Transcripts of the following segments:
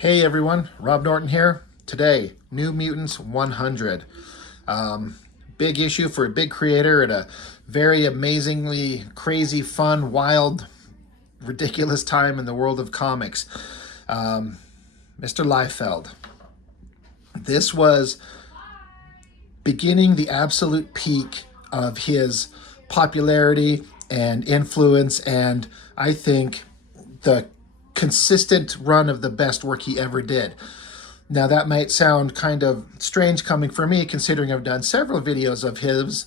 Hey everyone, Rob Norton here. Today, New Mutants 100. Big issue for a big creator at a very amazingly crazy, fun, wild, ridiculous time in the world of comics. Mr. Liefeld. This was beginning the absolute peak of his popularity and influence, and I think the consistent run of the best work he ever did. Now, that might sound kind of strange coming from me, considering I've done several videos of his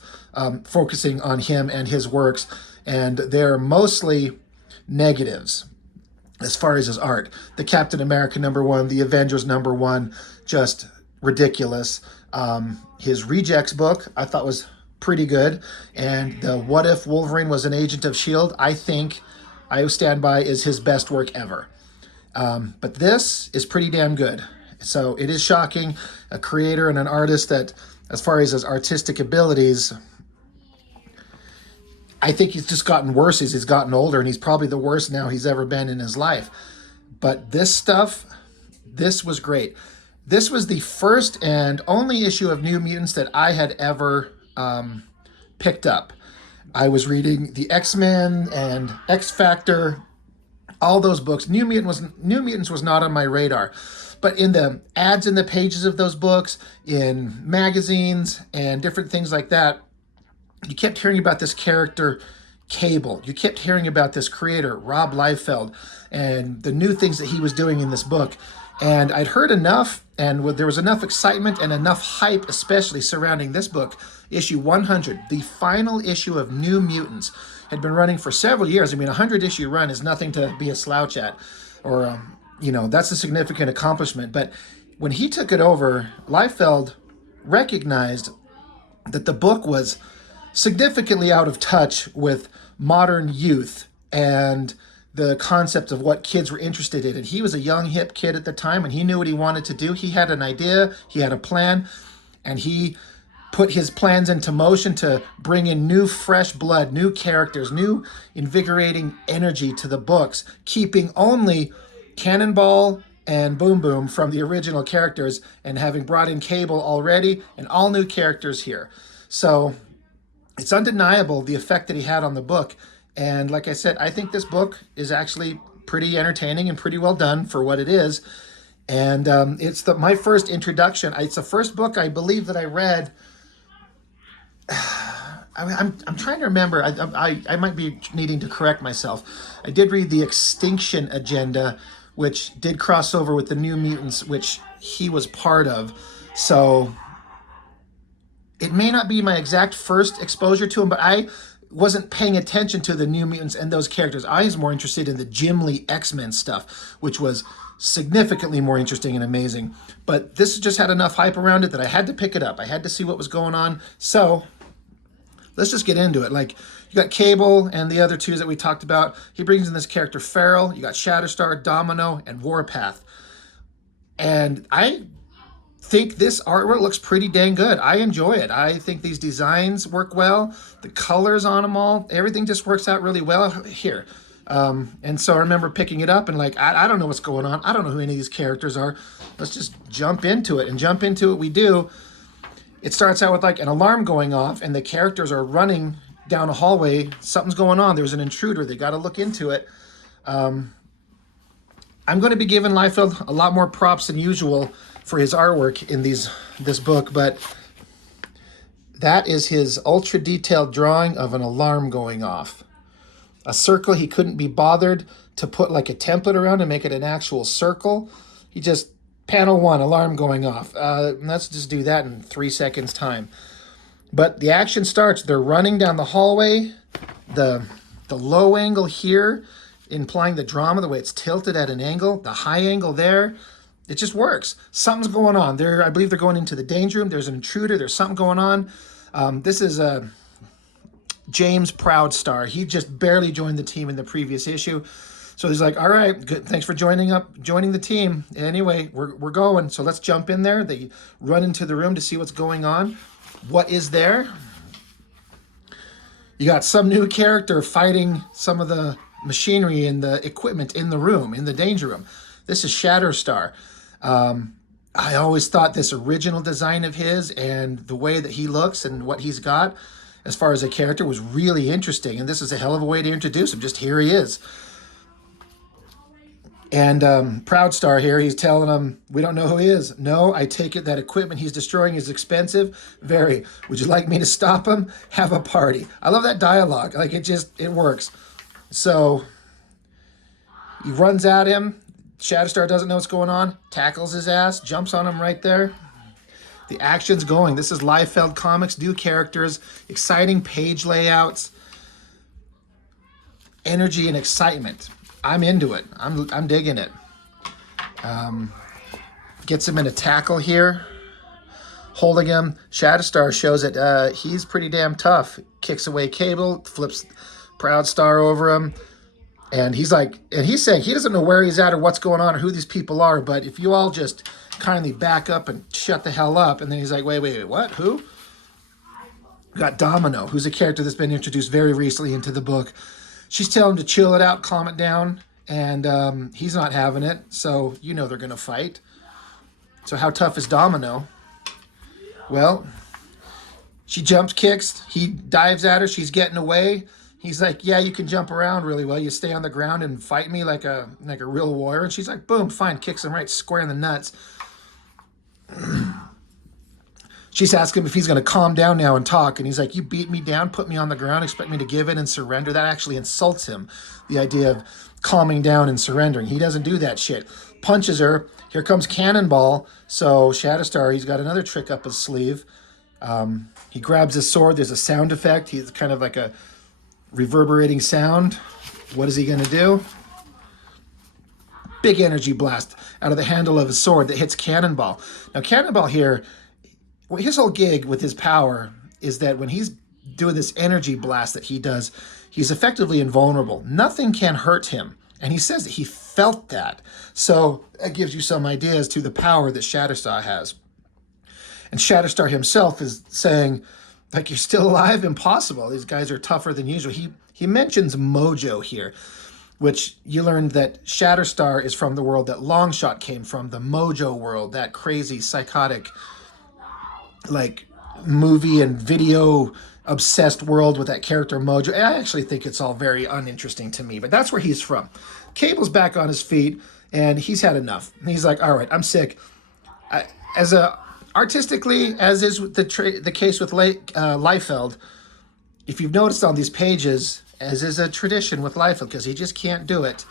focusing on him and his works, and they're mostly negatives as far as his art. The Captain America #1, the Avengers #1, just ridiculous. His Rejects book I thought was pretty good, and the What If Wolverine Was an Agent of S.H.I.E.L.D., I think I stand by is his best work ever. But this is pretty damn good. So it is shocking, a creator and an artist that, as far as his artistic abilities, I think he's just gotten worse as he's gotten older, and he's probably the worst now he's ever been in his life. But this stuff, this was great. This was the first and only issue of New Mutants that I had ever picked up. I was reading the X-Men and X-Factor, all those books. New Mutants was not on my radar. But in the ads in the pages of those books, in magazines and different things like that, you kept hearing about this character, Cable. You kept hearing about this creator, Rob Liefeld, and the new things that he was doing in this book. And I'd heard enough, and there was enough excitement and enough hype, especially surrounding this book, issue 100, the final issue of New Mutants, had been running for several years. I mean, a 100-issue run is nothing to be a slouch at, or, that's a significant accomplishment. But when he took it over, Liefeld recognized that the book was significantly out of touch with modern youth and the concept of what kids were interested in. And he was a young, hip kid at the time, and he knew what he wanted to do. He had an idea, he had a plan, and he put his plans into motion to bring in new, fresh blood, new characters, new, invigorating energy to the books, keeping only Cannonball and Boom Boom from the original characters, and having brought in Cable already, and all new characters here. So it's undeniable the effect that he had on the book. And like I said, I think this book is actually pretty entertaining and pretty well done for what it is. And it's my first introduction. It's the first book I believe that I read. I'm trying to remember. I might be needing to correct myself. I did read the Extinction Agenda, which did cross over with the New Mutants, which he was part of. So it may not be my exact first exposure to him, but I wasn't paying attention to the New Mutants and those characters. I was more interested in the Jim Lee X-Men stuff, which was significantly more interesting and amazing. But this just had enough hype around it that I had to pick it up. I had to see what was going on. So let's just get into it. Like, you got Cable and the other two that we talked about. He brings in this character, Feral. You got Shatterstar, Domino, and Warpath. And I think this artwork looks pretty dang good. I enjoy it. I think these designs work well. The colors on them all, everything just works out really well here. And so I remember picking it up and I don't know what's going on. I don't know who any of these characters are. Let's just jump into it. And jump into it we do. It starts out with an alarm going off, and the characters are running down a hallway. Something's going on. There's an intruder. They got to look into it. I'm going to be giving Liefeld a lot more props than usual for his artwork in this book, but that is his ultra detailed drawing of an alarm going off. A circle he couldn't be bothered to put a template around and make it an actual circle. He just, panel 1, alarm going off. Let's just do that in 3 seconds time. But the action starts. They're running down the hallway. The low angle here, implying the drama, the way it's tilted at an angle, the high angle there, it just works. Something's going on. I believe they're going into the danger room. There's an intruder. There's something going on. This is James Proudstar. He just barely joined the team in the previous issue. So he's like, all right, good. Thanks for joining the team. Anyway, we're going. So let's jump in there. They run into the room to see what's going on. What is there? You got some new character fighting some of the machinery and the equipment in the room, in the danger room. This is Shatterstar. I always thought this original design of his and the way that he looks and what he's got as far as a character was really interesting. And this is a hell of a way to introduce him. Just here he is. And Proudstar here, he's telling him, we don't know who he is. No, I take it that equipment he's destroying is expensive. Very. Would you like me to stop him? Have a party. I love that dialogue. Like, it works. So he runs at him. Shatterstar doesn't know what's going on. Tackles his ass. Jumps on him right there. The action's going. This is Liefeld Comics. New characters. Exciting page layouts. Energy and excitement. I'm into it. I'm digging it. Gets him in a tackle here. Holding him. Shatterstar shows that he's pretty damn tough. Kicks away Cable. Flips Proudstar over him. And he's like, and he's saying he doesn't know where he's at or what's going on or who these people are. But if you all just kindly back up and shut the hell up. And then he's like, wait, what? Who? We got Domino, who's a character that's been introduced very recently into the book. She's telling him to chill it out, calm it down, and he's not having it, so you know they're going to fight. So how tough is Domino? Well, she jumps, kicks, he dives at her, she's getting away. He's like, yeah, you can jump around really well. You stay on the ground and fight me like a real warrior. And she's like, boom, fine, kicks him right square in the nuts. She's asking him if he's going to calm down now and talk. And he's like, you beat me down, put me on the ground, expect me to give in and surrender. That actually insults him, the idea of calming down and surrendering. He doesn't do that shit. Punches her. Here comes Cannonball. So Shatterstar, he's got another trick up his sleeve. He grabs his sword. There's a sound effect. He's kind of like a reverberating sound. What is he going to do? Big energy blast out of the handle of his sword that hits Cannonball. Now, Cannonball here, his whole gig with his power is that when he's doing this energy blast that he does, he's effectively invulnerable. Nothing can hurt him. And he says that he felt that. So that gives you some idea as to the power that Shatterstar has. And Shatterstar himself is saying, like, you're still alive? Impossible. These guys are tougher than usual. He mentions Mojo here, which you learned that Shatterstar is from the world that Longshot came from, the Mojo world, that crazy, psychotic, like, movie and video obsessed world with that character Mojo. I actually think it's all very uninteresting to me, but that's where he's from. Cable's back on his feet, and he's had enough. He's like, all right, I'm sick. Artistically, as is the case with Liefeld, if you've noticed on these pages, as is a tradition with Liefeld, because he just can't do it,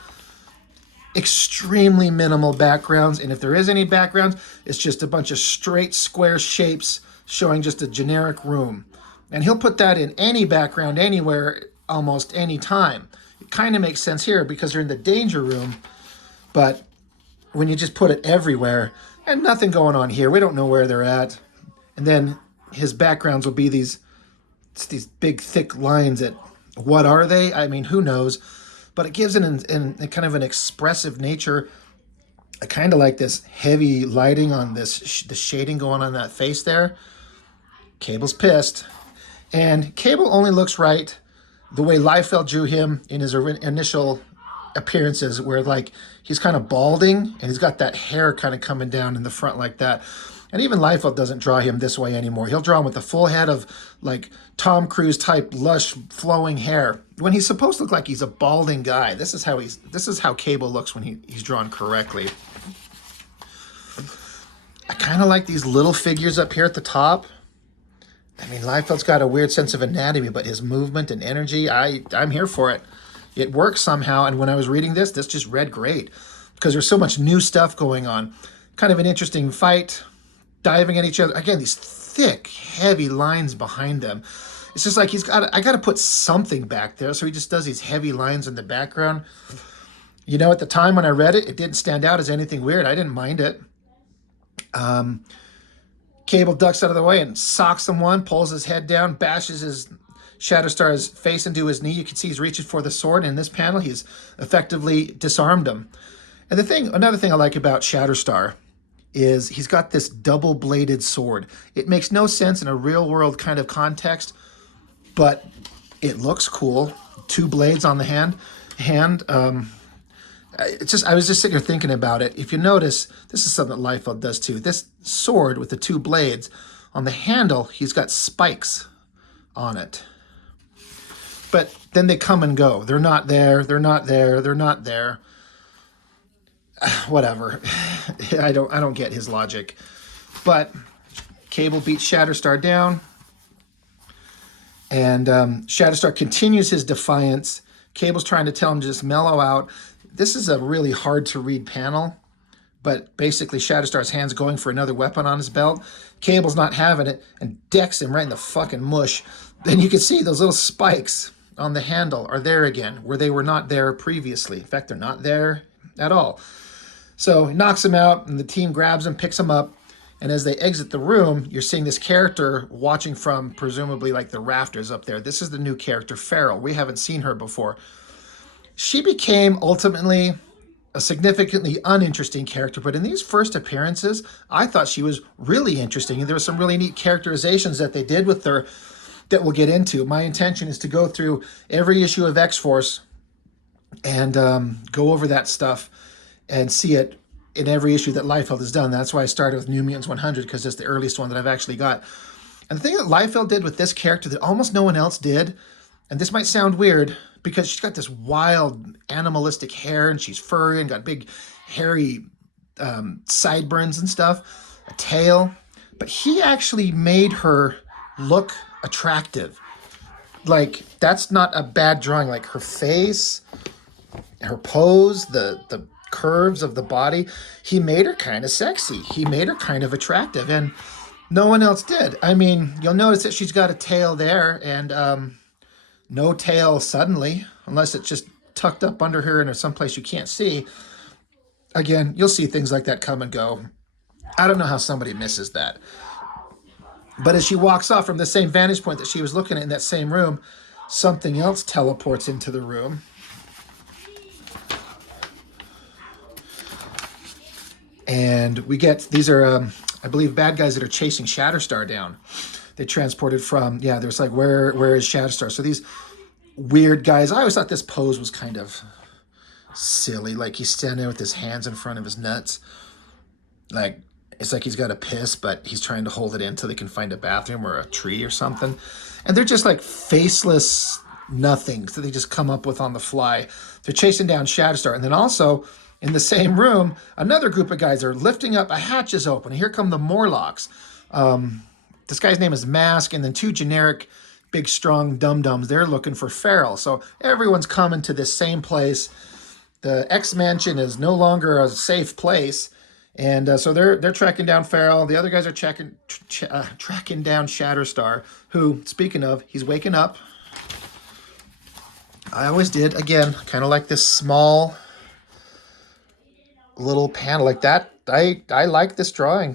extremely minimal backgrounds, and if there is any background, it's just a bunch of straight square shapes showing just a generic room. And he'll put that in any background anywhere, almost any time. It kind of makes sense here because they're in the danger room, but when you just put it everywhere, and nothing going on here, we don't know where they're at. And then his backgrounds will be these big thick lines that, what are they? I mean, who knows? But it gives an kind of an expressive nature. I kind of like this heavy lighting on the shading going on that face there. Cable's pissed. And Cable only looks right the way Liefeld drew him in his initial appearances, where like he's kind of balding and he's got that hair kind of coming down in the front like that. And even Liefeld doesn't draw him this way anymore. He'll draw him with the full head of like Tom Cruise type lush flowing hair when he's supposed to look like he's a balding guy. This is how Cable looks when he's drawn correctly. I kind of like these little figures up here at the top. I mean, Liefeld's got a weird sense of anatomy, but his movement and energy, I'm here for it. It works somehow, and when I was reading this just read great because there's so much new stuff going on. Kind of an interesting fight, diving at each other. Again, these thick, heavy lines behind them. It's just like I got to put something back there, so he just does these heavy lines in the background. You know, at the time when I read it, it didn't stand out as anything weird. I didn't mind it. Cable ducks out of the way and socks him one, pulls his head down, bashes his Shatterstar's face into his knee. You can see he's reaching for the sword. In this panel, he's effectively disarmed him. And another thing I like about Shatterstar is he's got this double-bladed sword. It makes no sense in a real-world kind of context, but it looks cool. Two blades on the hand. I was just sitting here thinking about it. If you notice, this is something that Liefeld does too. This sword with the two blades, on the handle, he's got spikes on it. But then they come and go. They're not there. They're not there. They're not there. Whatever. I don't get his logic. But Cable beats Shatterstar down. And Shatterstar continues his defiance. Cable's trying to tell him to just mellow out. This is a really hard to read panel. But basically Shatterstar's hand's going for another weapon on his belt. Cable's not having it and decks him right in the fucking mush. Then you can see those little spikes on the handle are there again, where they were not there previously. In fact, they're not there at all. So he knocks him out, and the team grabs him, picks him up, and as they exit the room, you're seeing this character watching from presumably like the rafters up there. This is the new character, Feral. We haven't seen her before. She became ultimately a significantly uninteresting character, but in these first appearances, I thought she was really interesting, and there were some really neat characterizations that they did with her that we'll get into. My intention is to go through every issue of X-Force and go over that stuff and see it in every issue that Liefeld has done. That's why I started with New Mutants 100, because it's the earliest one that I've actually got. And the thing that Liefeld did with this character that almost no one else did, and this might sound weird, because she's got this wild animalistic hair, and she's furry and got big hairy sideburns and stuff, a tail, but he actually made her look attractive. Like, that's not a bad drawing. Like, her face, her pose, the curves of the body, he made her kind of sexy. He made her kind of attractive, and no one else did. I mean, you'll notice that she's got a tail there, and no tail suddenly, unless it's just tucked up under her and someplace you can't see. Again, you'll see things like that come and go. I don't know how somebody misses that. But as she walks off from the same vantage point that she was looking at in that same room, something else teleports into the room. And we get, these are, I believe, bad guys that are chasing Shatterstar down. They transported from, yeah, there's like, where is Shatterstar? So these weird guys, I always thought this pose was kind of silly. Like, he's standing there with his hands in front of his nuts. Like, it's like he's got to piss, but he's trying to hold it in till they can find a bathroom or a tree or something. And they're just like faceless nothings that they just come up with on the fly. They're chasing down Shatterstar. And then also, in the same room, another group of guys are lifting up, a hatch is open. Here come the Morlocks. This guy's name is Mask, and then two generic big, strong dum-dums. They're looking for Feral. So everyone's coming to this same place. The X-Mansion is no longer a safe place. And so they're tracking down Feral. The other guys are tracking down Shatterstar, who, speaking of, he's waking up. I always did, again, kind of like this small little panel like that. I like this drawing.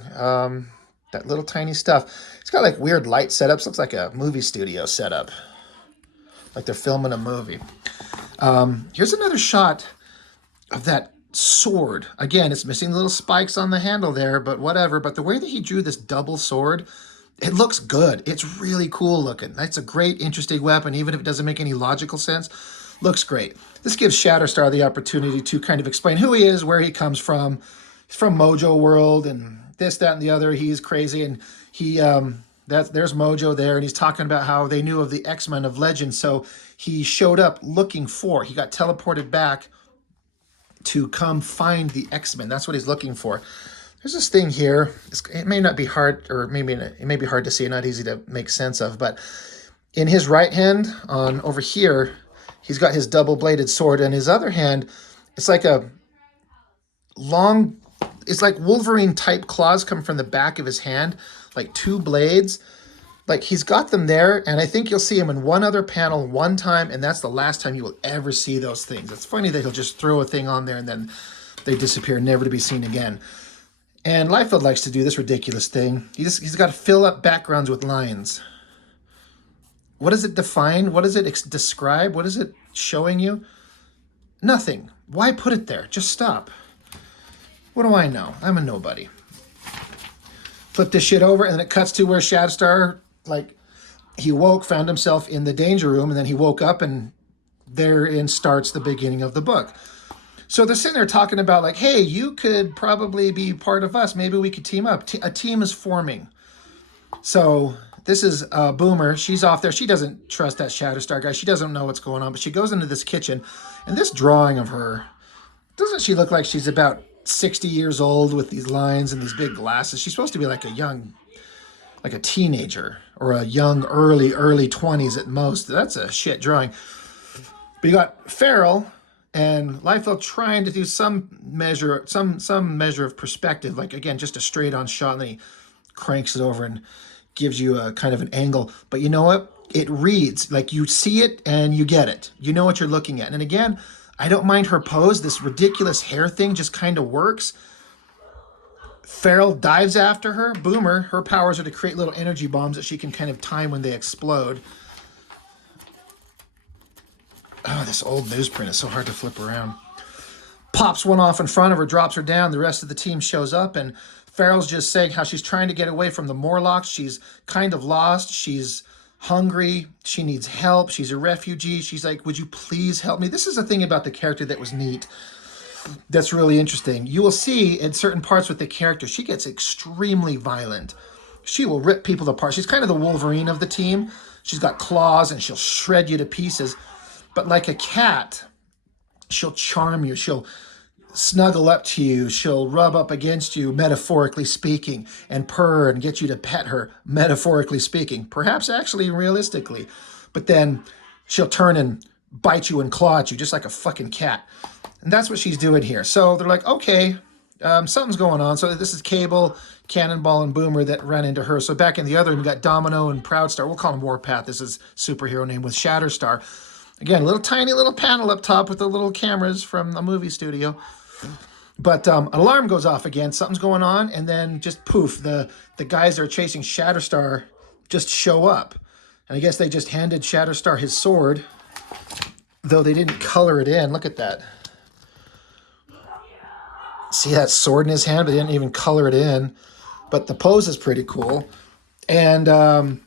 That little tiny stuff. It's got like weird light setups. Looks like a movie studio setup. Like they're filming a movie. Here's another shot of that sword. Again, it's missing the little spikes on the handle there, but whatever. But the way that he drew this double sword, it looks good. It's really cool looking. That's a great, interesting weapon, even if it doesn't make any logical sense. Looks great. This gives Shatterstar the opportunity to kind of explain who he is, where he comes from. He's from Mojo World, and this, that, and the other. He's crazy, and he there's Mojo there, and he's talking about how they knew of the X-Men of Legend, so he showed up looking for. He got teleported back to come find the X-Men. That's what he's looking for. There's this thing here. It may not be hard, or maybe it may be hard to see, not easy to make sense of, but in his right hand, on over here, he's got his double-bladed sword, and his other hand, it's like a long, it's like Wolverine-type claws come from the back of his hand, like two blades. Like, he's got them there, and I think you'll see him in one other panel one time, and that's the last time you will ever see those things. It's funny that he'll just throw a thing on there, and then they disappear, never to be seen again. And Liefeld likes to do this ridiculous thing. He's got to fill up backgrounds with lines. What does it define? What does it describe? What is it showing you? Nothing. Why put it there? Just stop. What do I know? I'm a nobody. Flip this shit over, and then it cuts to where Shatterstar, like, he woke, found himself in the danger room, and then he woke up, and therein starts the beginning of the book. So they're sitting there talking about like, hey, you could probably be part of us. Maybe we could team up. A team is forming. So this is Boomer. She's off there. She doesn't trust that Shatterstar guy. She doesn't know what's going on, but she goes into this kitchen, and this drawing of her, doesn't she look like she's about 60 years old with these lines and these big glasses? She's supposed to be like a teenager or a young, early 20s at most. That's a shit drawing. But you got Farrell and Liefeld trying to do some measure of perspective, like again, just a straight on shot, and then he cranks it over and gives you a kind of an angle. But you know what? It reads like you see it and you get it. You know what you're looking at. And again, I don't mind her pose. This ridiculous hair thing just kind of works. Farrell dives after her. Boomer, her powers are to create little energy bombs that she can kind of time when they explode. Oh, this old newsprint is so hard to flip around. Pops one off in front of her, drops her down. The rest of the team shows up, and Farrell's just saying how she's trying to get away from the Morlocks. She's kind of lost. She's hungry. She needs help. She's a refugee. She's like, would you please help me? This is a thing about the character that was neat. That's really interesting. You will see in certain parts with the character, she gets extremely violent. She will rip people apart. She's kind of the Wolverine of the team. She's got claws and she'll shred you to pieces. But like a cat, she'll charm you. She'll snuggle up to you. She'll rub up against you, metaphorically speaking, and purr and get you to pet her, metaphorically speaking. Perhaps actually realistically. But then she'll turn and bite you and claw at you just like a fucking cat. And that's what she's doing here. So they're like, okay, something's going on. So this is Cable, Cannonball, and Boomer that ran into her. So back in the other room, we got Domino and Proudstar. We'll call him Warpath. This is superhero name with Shatterstar. Again, a little tiny little panel up top with the little cameras from a movie studio. But an alarm goes off again. Something's going on. And then just poof, the guys that are chasing Shatterstar just show up. And I guess they just handed Shatterstar his sword, though they didn't color it in. Look at that. See that sword in his hand, but they didn't even color it in. But the pose is pretty cool. And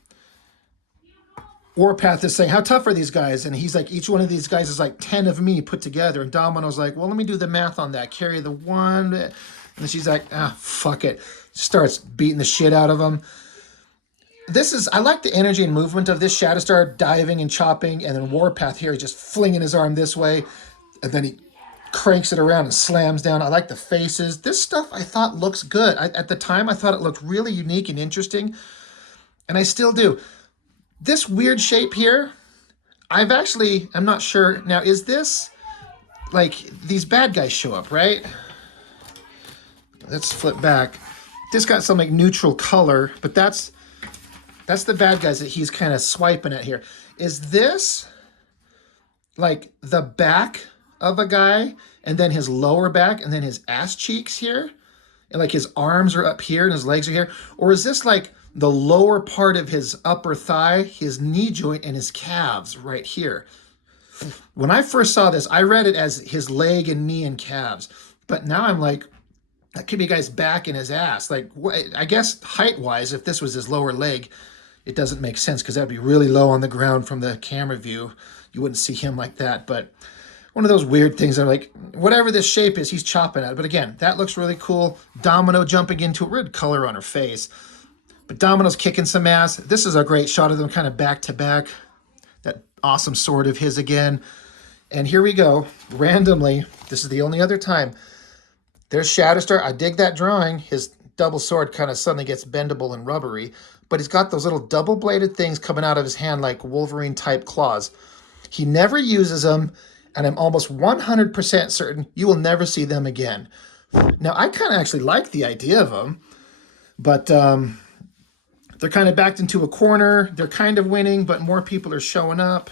Warpath is saying, how tough are these guys? And he's like, each one of these guys is like 10 of me put together. And Domino's like, well, let me do the math on that. Carry the one. And then she's like, fuck it. Starts beating the shit out of them. I like the energy and movement of this. Shatterstar diving and chopping. And then Warpath here is just flinging his arm this way. And then he cranks it around and slams down. I like the faces. This stuff I thought looks good. At the time, I thought it looked really unique and interesting. And I still do. This weird shape here, I'm not sure. Now, is this, like, these bad guys show up, right? Let's flip back. This got some, like, neutral color, but that's the bad guys that he's kind of swiping at here. Is this, like, the back of a guy, and then his lower back, and then his ass cheeks here? And, like, his arms are up here, and his legs are here? Or is this, like, the lower part of his upper thigh, his knee joint, and his calves right here? When I first saw this, I read it as his leg and knee and calves. But now I'm like, that could be a guy's back and his ass. Like, I guess height-wise, if this was his lower leg, it doesn't make sense because that'd be really low on the ground from the camera view. You wouldn't see him like that. But one of those weird things that are like, whatever this shape is, he's chopping at it. But again, that looks really cool. Domino jumping into it. Red color on her face. But Domino's kicking some ass. This is a great shot of them kind of back to back. That awesome sword of his again. And here we go. Randomly, this is the only other time. There's Shatterstar. I dig that drawing. His double sword kind of suddenly gets bendable and rubbery. But he's got those little double-bladed things coming out of his hand like Wolverine-type claws. He never uses them, and I'm almost 100% certain you will never see them again. Now, I kind of actually like the idea of them, but they're kind of backed into a corner. They're kind of winning, but more people are showing up.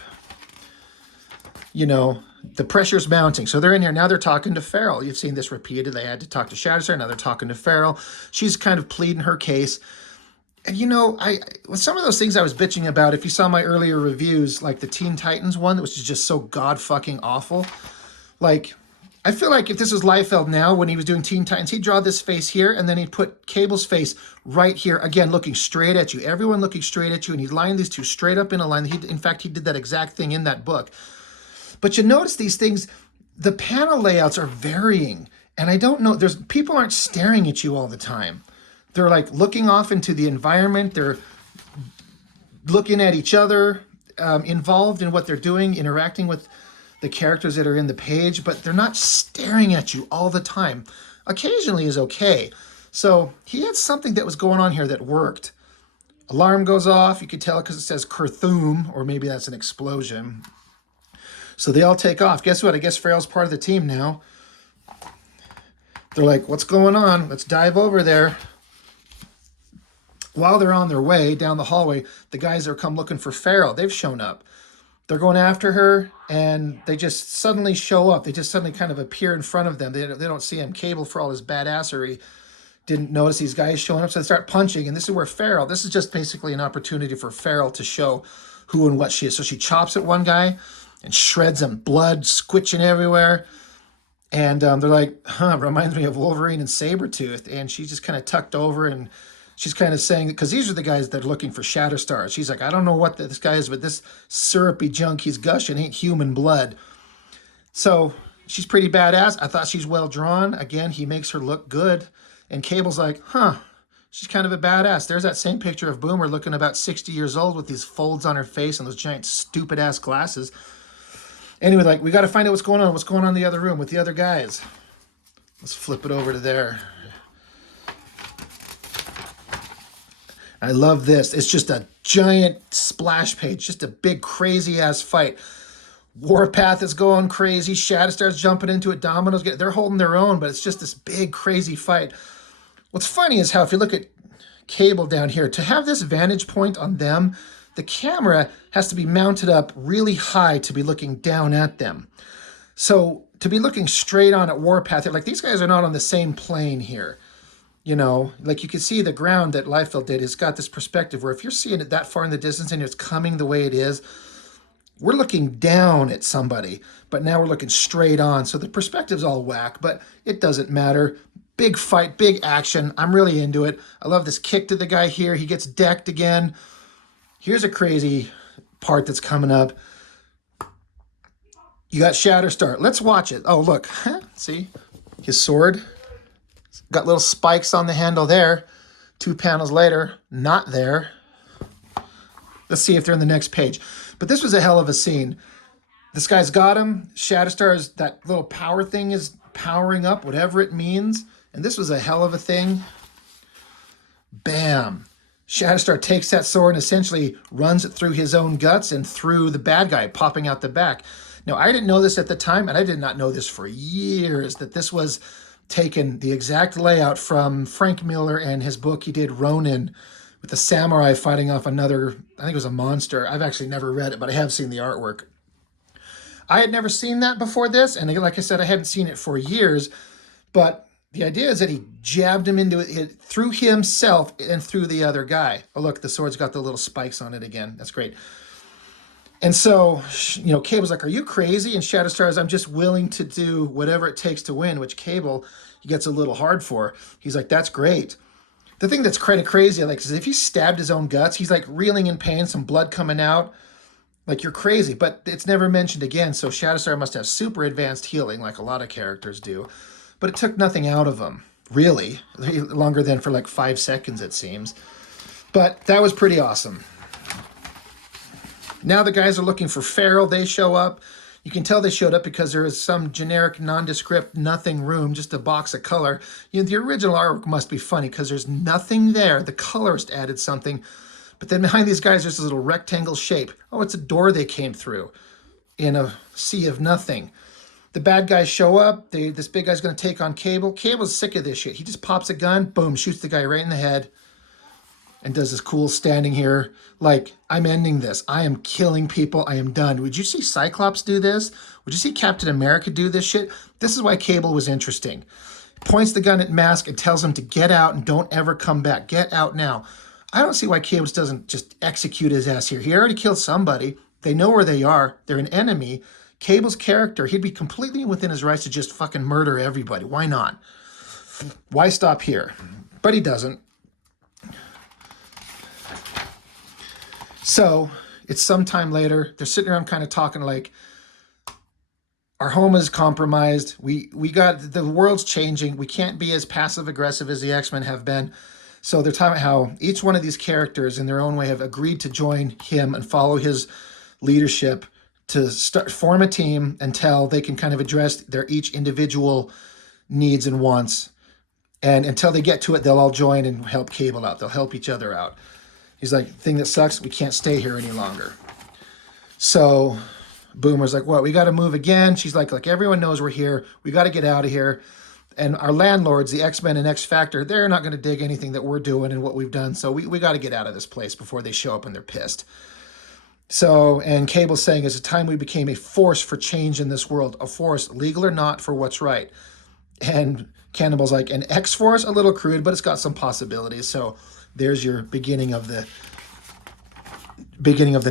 You know, the pressure's mounting. So they're in here. Now they're talking to Farrell. You've seen this repeated. They had to talk to Shatterstar. Now they're talking to Farrell. She's kind of pleading her case. And, you know, with some of those things I was bitching about, if you saw my earlier reviews, like the Teen Titans one, which is just so god-fucking awful. Like, I feel like if this was Liefeld now, when he was doing Teen Titans, he'd draw this face here, and then he'd put Cable's face right here, again, looking straight at you. Everyone looking straight at you, and he'd line these two straight up in a line. In fact, he did that exact thing in that book. But you notice these things, the panel layouts are varying. And I don't know, there's people aren't staring at you all the time. They're like looking off into the environment. They're looking at each other, involved in what they're doing, interacting with the characters that are in the page, but they're not staring at you all the time. Occasionally is okay. So he had something that was going on here that worked. Alarm goes off. You can tell because it says Kurthum, or maybe that's an explosion. So they all take off. Guess what? I guess Farrell's part of the team now. They're like, what's going on? Let's dive over there. While they're on their way down the hallway, the guys that are come looking for Farrell, they've shown up. They're going after her, and they just suddenly show up. They just suddenly kind of appear in front of them. They don't see him. Cable, for all his badassery, didn't notice these guys showing up, so they start punching. And this is where Farrell, this is just basically an opportunity for Farrell to show who and what she is. So she chops at one guy and shreds him, blood squitching everywhere. And they're like, reminds me of Wolverine and Sabretooth. And she's just kind of tucked over, and she's kind of saying, because these are the guys that are looking for Shatterstars. She's like, I don't know what this guy is, but this syrupy junk he's gushing ain't human blood. So she's pretty badass. I thought she's well drawn. Again, he makes her look good. And Cable's like, she's kind of a badass. There's that same picture of Boomer looking about 60 years old with these folds on her face and those giant stupid ass glasses. Anyway, like, we got to find out what's going on. What's going on in the other room with the other guys? Let's flip it over to there. I love this. It's just a giant splash page, just a big crazy ass fight. Warpath is going crazy. Shatterstar's jumping into it. Domino's they're holding their own, but it's just this big crazy fight. What's funny is how if you look at Cable down here, to have this vantage point on them, the camera has to be mounted up really high to be looking down at them. So to be looking straight on at Warpath, like these guys are not on the same plane here. You know, like you can see the ground that Liefeld did has got this perspective where if you're seeing it that far in the distance and it's coming the way it is, we're looking down at somebody, but now we're looking straight on. So the perspective's all whack, but it doesn't matter. Big fight, big action. I'm really into it. I love this kick to the guy here. He gets decked again. Here's a crazy part that's coming up. You got Shatterstar. Let's watch it. Oh, look. See? His sword. Got little spikes on the handle there. 2 panels later, not there. Let's see if they're in the next page. But this was a hell of a scene. This guy's got him. Shatterstar's, that little power thing is powering up, whatever it means. And this was a hell of a thing. Bam. Shatterstar takes that sword and essentially runs it through his own guts and through the bad guy, popping out the back. Now, I didn't know this at the time, and I did not know this for years, that this was taken, the exact layout from Frank Miller and his book he did, Ronin, with the samurai fighting off another, I think it was a monster. I've actually never read it, but I have seen the artwork. I had never seen that before this, and like I said, I hadn't seen it for years, but the idea is that he jabbed him into it through himself and through the other guy. Oh, look, the sword's got the little spikes on it again. That's great. And so, you know, Cable's like, are you crazy? And Shatterstar's, I'm just willing to do whatever it takes to win, which Cable, he gets a little hard for. He's like, that's great. The thing that's kind of crazy, like, is if he stabbed his own guts, he's like reeling in pain, some blood coming out. Like, you're crazy, but it's never mentioned again. So Shatterstar must have super advanced healing, like a lot of characters do. But it took nothing out of him, really. Longer than for like 5 seconds, it seems. But that was pretty awesome. Now the guys are looking for Farrell. They show up. You can tell they showed up because there is some generic, nondescript, nothing room, just a box of color. You know, the original artwork must be funny because there's nothing there. The colorist added something. But then behind these guys, there's this little rectangle shape. Oh, it's a door they came through in a sea of nothing. The bad guys show up. This big guy's going to take on Cable. Cable's sick of this shit. He just pops a gun, boom, shoots the guy right in the head, and does this cool standing here, like, I'm ending this. I am killing people. I am done. Would you see Cyclops do this? Would you see Captain America do this shit? This is why Cable was interesting. Points the gun at Mask and tells him to get out and don't ever come back. Get out now. I don't see why Cable doesn't just execute his ass here. He already killed somebody. They know where they are. They're an enemy. Cable's character, he'd be completely within his rights to just fucking murder everybody. Why not? Why stop here? But he doesn't. So it's sometime later. They're sitting around kind of talking like, our home is compromised. We got, the world's changing. We can't be as passive aggressive as the X-Men have been. So they're talking about how each one of these characters in their own way have agreed to join him and follow his leadership to form a team until they can kind of address their each individual needs and wants. And until they get to it, they'll all join and help Cable out. They'll help each other out. He's like, the thing that sucks, we can't stay here any longer. So Boomer's like, what, we got to move again? She's like everyone knows we're here. We got to get out of here. And our landlords, the X-Men and X-Factor, they're not going to dig anything that we're doing and what we've done. So we got to get out of this place before they show up and they're pissed. So, and Cable's saying, it's a time we became a force for change in this world, a force, legal or not, for what's right. And Cannibal's like, an X-Force, a little crude, but it's got some possibilities. So there's your beginning of the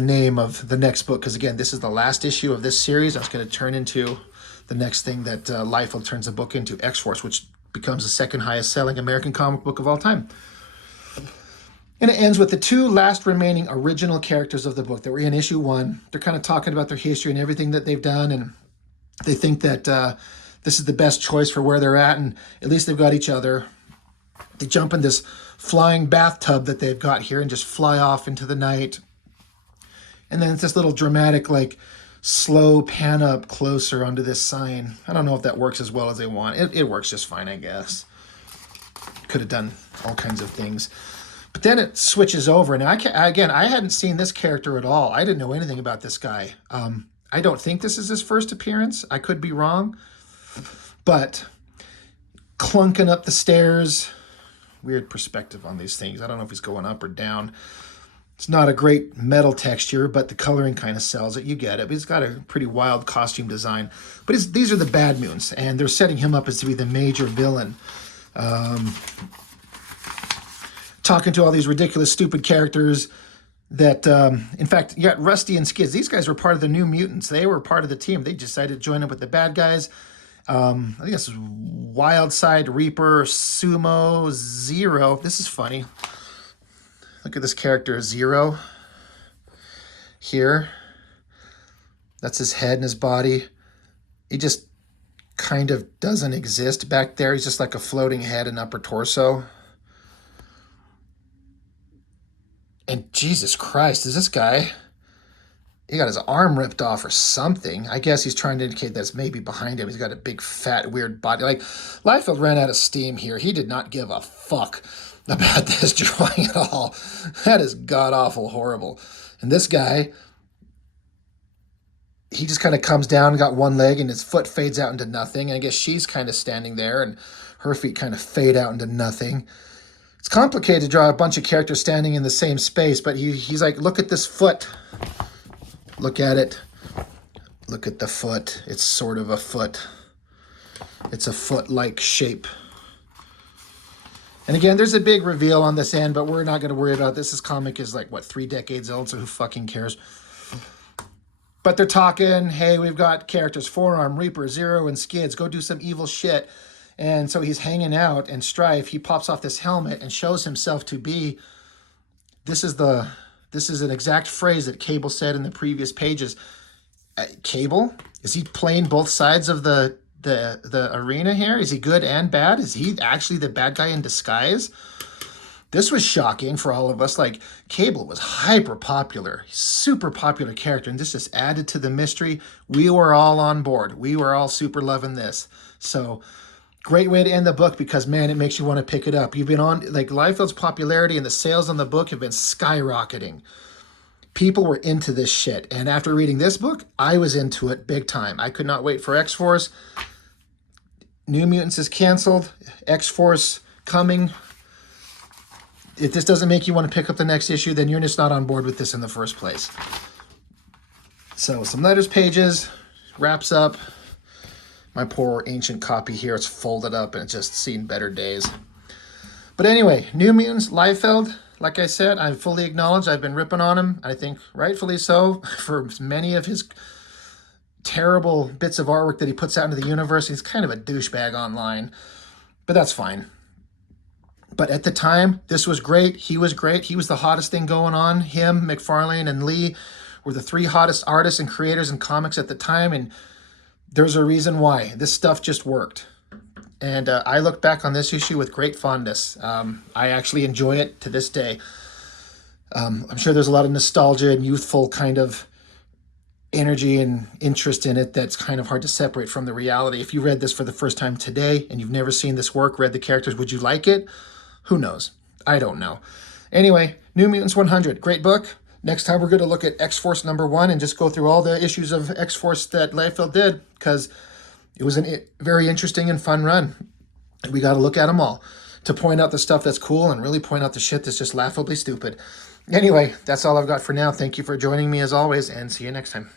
name of the next book, because again, this is the last issue of this series. That's going to turn into the next thing that Liefeld turns the book into, X-Force, which becomes the second highest selling American comic book of all time. And it ends with the two last remaining original characters of the book that were in issue 1. They're kind of talking about their history and everything that they've done, and they think that this is the best choice for where they're at, and at least they've got each other. They jump in this flying bathtub that they've got here and just fly off into the night. And then it's this little dramatic, like, slow pan up closer onto this sign. I don't know if that works as well as they want. It works just fine, I guess. Could have done all kinds of things. But then it switches over. And I hadn't seen this character at all. I didn't know anything about this guy. I don't think this is his first appearance. I could be wrong. But clunking up the stairs. Weird perspective on these things. I don't know if he's going up or down. It's not a great metal texture, but the coloring kind of sells it. You get it. But he's got a pretty wild costume design. But these are the Bad Mutants, and they're setting him up as to be the major villain. Talking to all these ridiculous, stupid characters that, in fact, you got Rusty and Skids. These guys were part of the New Mutants. They were part of the team. They decided to join up with the bad guys. I think this is Wildside, Reaper, Sumo, Zero. This is funny. Look at this character, Zero, here. That's his head and his body. He just kind of doesn't exist back there. He's just like a floating head and upper torso. And Jesus Christ, is this guy... He got his arm ripped off or something. I guess he's trying to indicate that's maybe behind him. He's got a big, fat, weird body. Like, Liefeld ran out of steam here. He did not give a fuck about this drawing at all. That is god-awful horrible. And this guy, he just kind of comes down and got one leg and his foot fades out into nothing. And I guess she's kind of standing there and her feet kind of fade out into nothing. It's complicated to draw a bunch of characters standing in the same space, but he's like, look at this foot. Look at it. Look at the foot. It's sort of a foot. It's a foot-like shape. And again, there's a big reveal on this end, but we're not going to worry about this. This comic is like, what, 3 decades old, so who fucking cares? But they're talking, hey, we've got characters, Forearm, Reaper, Zero, and Skids. Go do some evil shit. And so he's hanging out, and Strife, he pops off this helmet and shows himself to be, this is an exact phrase that Cable said in the previous pages. Cable? Is he playing both sides of the arena here? Is he good and bad? Is he actually the bad guy in disguise? This was shocking for all of us. Like, Cable was hyper popular, super popular character, and this just added to the mystery. We were all on board. We were all super loving this. So, great way to end the book because, man, it makes you want to pick it up. You've been on, like, Liefeld's popularity and the sales on the book have been skyrocketing. People were into this shit. And after reading this book, I was into it big time. I could not wait for X-Force. New Mutants is canceled. X-Force coming. If this doesn't make you want to pick up the next issue, then you're just not on board with this in the first place. So, some letters pages. Wraps up. My poor ancient copy here, it's folded up and it's just seen better days. But anyway, New Mutants, Liefeld, like I said, I fully acknowledge I've been ripping on him. I think rightfully so for many of his terrible bits of artwork that he puts out into the universe. He's kind of a douchebag online, but that's fine. But at the time, this was great. He was great. He was the hottest thing going on. Him, McFarlane, and Lee were the 3 hottest artists and creators in comics at the time, and There's a reason why. This stuff just worked. And I look back on this issue with great fondness. I actually enjoy it to this day. I'm sure there's a lot of nostalgia and youthful kind of energy and interest in it that's kind of hard to separate from the reality. If you read this for the first time today and you've never seen this work, read the characters, would you like it? Who knows? I don't know. Anyway, New Mutants 100, great book. Next time we're going to look at X-Force #1 and just go through all the issues of X-Force that Liefeld did, because it was a very interesting and fun run. We got to look at them all to point out the stuff that's cool and really point out the shit that's just laughably stupid. Anyway, that's all I've got for now. Thank you for joining me as always, and see you next time.